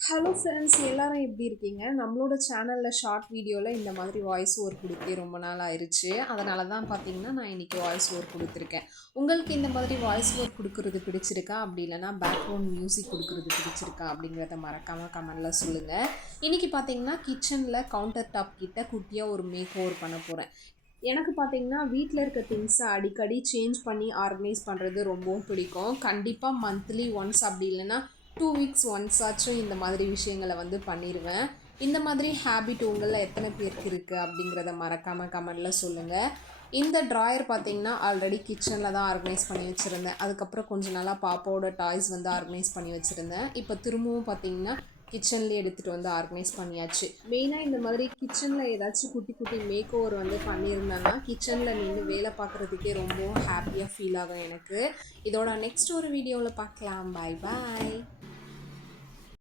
Hello friends, எல்லாரும் எப்படி இருக்கீங்க? நம்மளோட சேனலில் ஷார்ட் வீடியோவில் இந்த மாதிரி வாய்ஸ் ஓவர் கொடுத்தே ரொம்ப நாள் ஆயிடுச்சு. அதனால தான் பார்த்தீங்கன்னா நான் இன்றைக்கி வாய்ஸ் ஓவர் கொடுத்துருக்கேன். உங்களுக்கு இந்த மாதிரி வாய்ஸ் ஓவர் கொடுக்குறது பிடிச்சிருக்கா? அப்படி இல்லைனா பேக்ரவுண்ட் மியூசிக் கொடுக்குறது பிடிச்சிருக்கா? அப்படிங்கிறத மறக்காமல் கமெண்டில் சொல்லுங்கள். இன்றைக்கி பார்த்தீங்கன்னா கிச்சனில் கவுண்டர் டாப் கிட்ட குட்டியாக ஒரு மேக் ஓவர் பண்ண போகிறேன். எனக்கு பார்த்தீங்கன்னா வீட்டில் இருக்க திங்ஸை அடிக்கடி சேஞ்ச் பண்ணி ஆர்கனைஸ் பண்ணுறது ரொம்பவும் பிடிக்கும். கண்டிப்பாக மந்த்லி ஒன்ஸ் அப்படி இல்லைன்னா 2 வீக்ஸ் ஒன்ஸ் ஆச்சும் இந்த மாதிரி விஷயங்களை வந்து பண்ணிடுவேன். இந்த மாதிரி ஹேபிட் உங்களில் எத்தனை பேருக்கு இருக்குது அப்படிங்கிறத மறக்காமல் கமெண்டில் சொல்லுங்கள். இந்த ட்ராயர் பார்த்தீங்கன்னா ஆல்ரெடி கிச்சனில் தான் ஆர்கனைஸ் பண்ணி வச்சுருந்தேன். அதுக்கப்புறம் கொஞ்சம் நாளாக பாப்பாவோட டாய்ஸ் வந்து ஆர்கனைஸ் பண்ணி வச்சுருந்தேன். இப்போ திரும்பவும் பார்த்தீங்கன்னா கிச்சன்லேயே எடுத்துகிட்டு வந்து ஆர்கனைஸ் பண்ணியாச்சு. மெயினாக இந்த மாதிரி கிச்சனில் ஏதாச்சும் குட்டி குட்டி மேக் ஓவர் வந்து பண்ணியிருந்தேன்னா கிச்சனில் நின்று வேலை பார்க்குறதுக்கே ரொம்ப ஹாப்பியாக ஃபீல் ஆகும் எனக்கு. இதோட நெக்ஸ்ட் ஒரு வீடியோவில் பார்க்கலாம். பாய் பாய்.